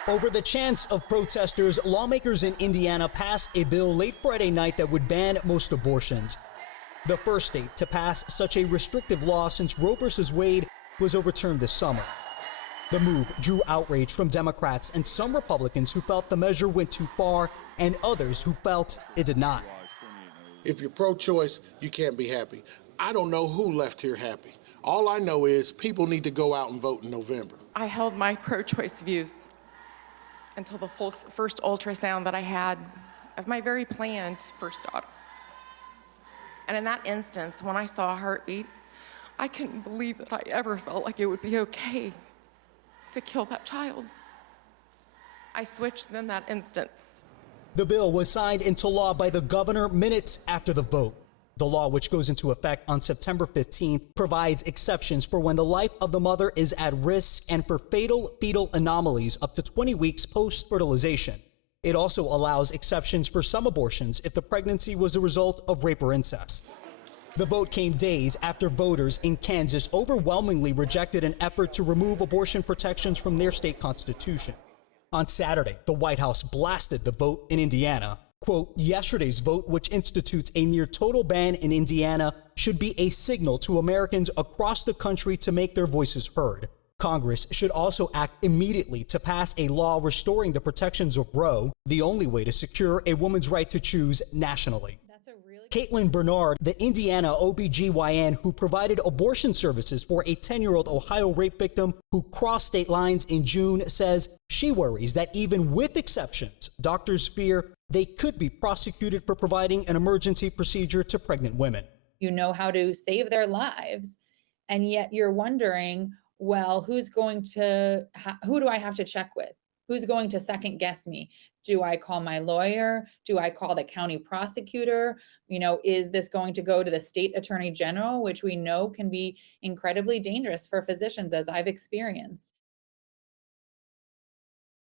Over the chants of protesters, lawmakers in Indiana passed a bill late Friday night that would ban most abortions. The first state to pass such a restrictive law since Roe v. Wade was overturned this summer. The move drew outrage from Democrats and some Republicans who felt the measure went too far and others who felt it did not. If you're pro-choice, you can't be happy. I don't know who left here happy. All I know is people need to go out and vote in November. I held my pro-choice views until the first ultrasound that I had of my very planned first daughter. And in that instance, when I saw a heartbeat, I couldn't believe that I ever felt like it would be okay to kill that child. I switched in that instance. The bill was signed into law by the governor minutes after the vote. The law, which goes into effect on September 15th, provides exceptions for when the life of the mother is at risk and for fatal fetal anomalies up to 20 weeks post-fertilization. It also allows exceptions for some abortions if the pregnancy was the result of rape or incest. The vote came days after voters in Kansas overwhelmingly rejected an effort to remove abortion protections from their state constitution. On Saturday, the White House blasted the vote in Indiana. Quote, yesterday's vote, which institutes a near total ban in Indiana, should be a signal to Americans across the country to make their voices heard. Congress should also act immediately to pass a law restoring the protections of Roe, the only way to secure a woman's right to choose nationally. Caitlin Bernard, the Indiana OBGYN who provided abortion services for a 10-year-old Ohio rape victim who crossed state lines in June, says she worries that even with exceptions, doctors fear they could be prosecuted for providing an emergency procedure to pregnant women. You know how to save their lives, and yet you're wondering, well, who do I have to check with? Who's going to second guess me? Do I call my lawyer? Do I call the county prosecutor? Is this going to go to the state attorney general, which we know can be incredibly dangerous for physicians, as I've experienced?